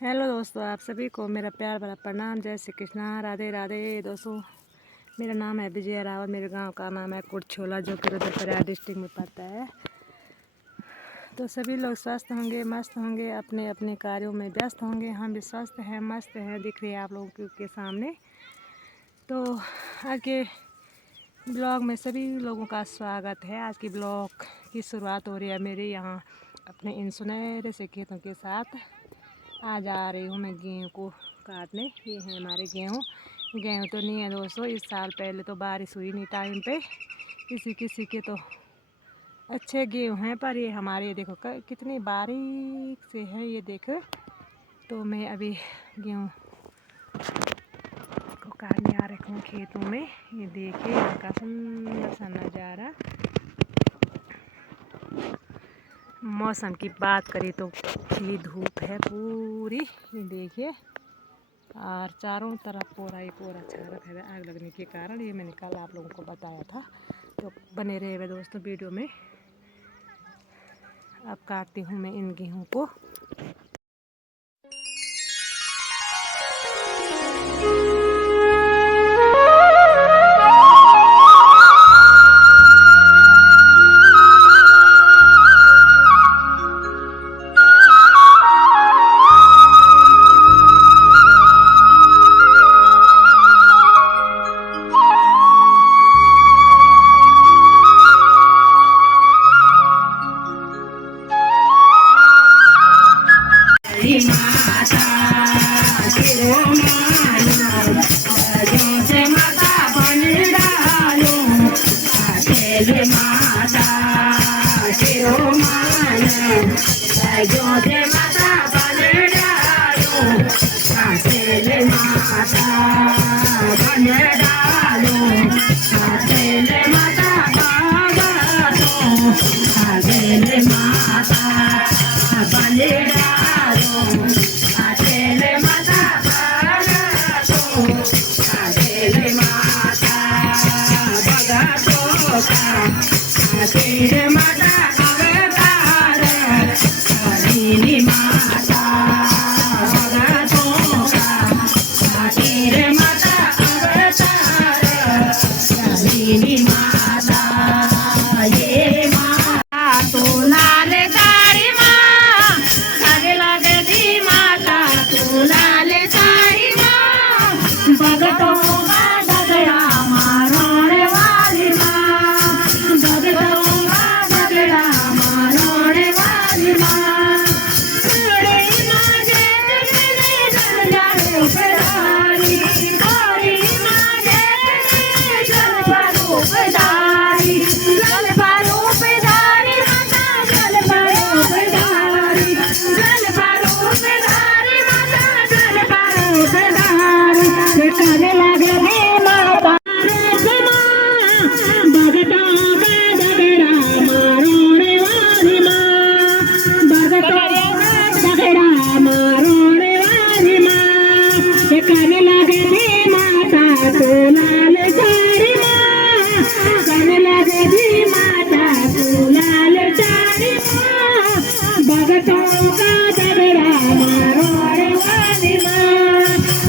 Hello दोस्तों, आप सभी को मेरा प्यार भरा प्रणाम। जय श्री कृष्णा, राधे राधे। दोस्तों, मेरा नाम है विजय रावत। मेरे गांव का नाम है कुरछोला, जो कि रुद्रप्रयाग डिस्ट्रिक्ट में पड़ता है। तो सभी लोग स्वस्थ होंगे, मस्त होंगे, अपने अपने कार्यों में व्यस्त होंगे। हम भी स्वस्थ हैं, मस्त हैं, दिख रही है आप लोगों के सामने। तो आज के ब्लॉग में सभी लोगों का स्वागत है। आज की ब्लॉग की शुरुआत हो रही है मेरे यहाँ अपने इन सुनहरे से खेतों के साथ। आज आ रही हूँ मैं गेहूँ को काटने। ये है हमारे गेहूँ। गेहूँ तो नहीं है दोस्तों, इस साल पहले तो बारिश हुई नहीं टाइम पे। किसी किसी के तो अच्छे गेहूँ हैं, पर ये हमारे देखो कितनी बारीक से है ये देखो। तो मैं अभी गेहूँ को काटने आ रखी हूँ खेतों में। ये देखिए यहाँ का सुंदर सा नज़ारा। मौसम की बात करें तो खिली धूप है पूरी, ये देखिए। और चारों तरफ पूरा ही पूरा छा है आग लगने के कारण। ये मैंने कल आप लोगों को बताया था, तो बने रहे हुए दोस्तों वीडियो में। अब काटती हूँ मैं इन गेहूँ को।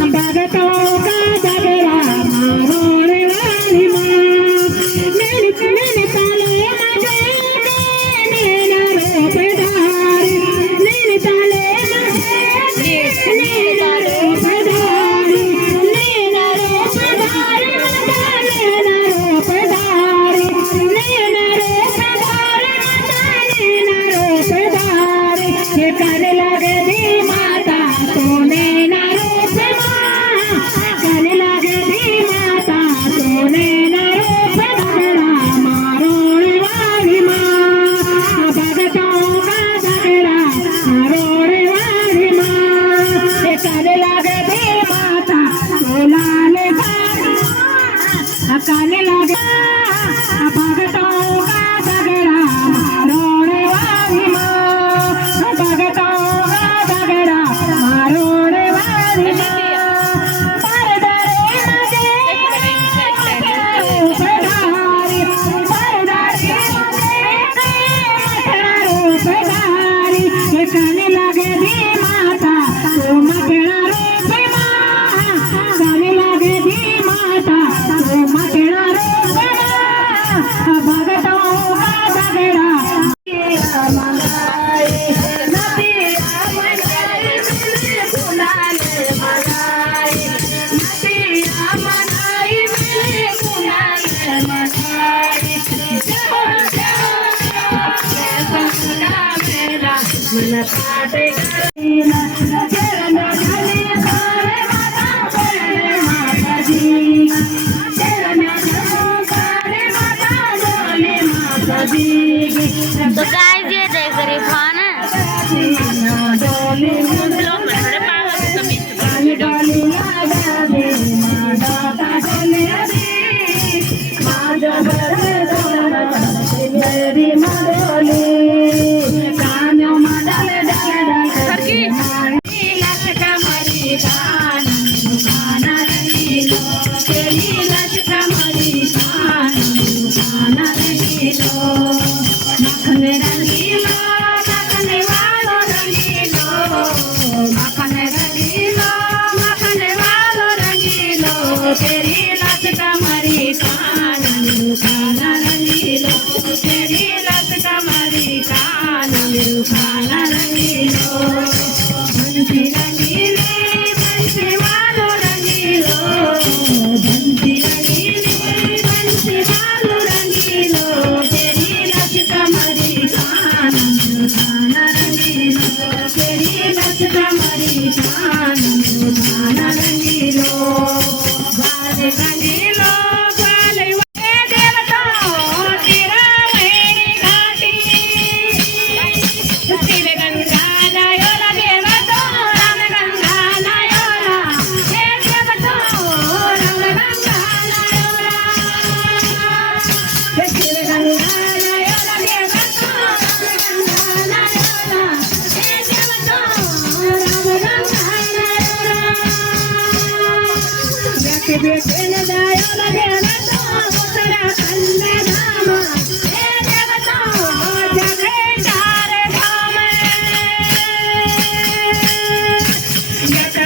भगतों का झगड़ा तो गाइस ये देख रही फोन ब्लॉग में थोड़े पागल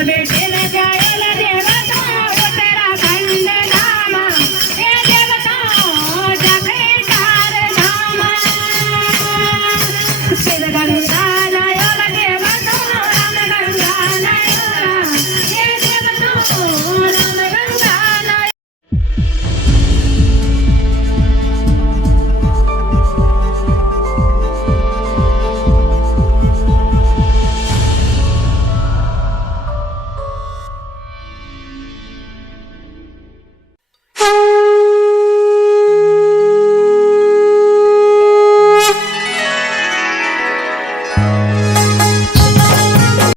बेटे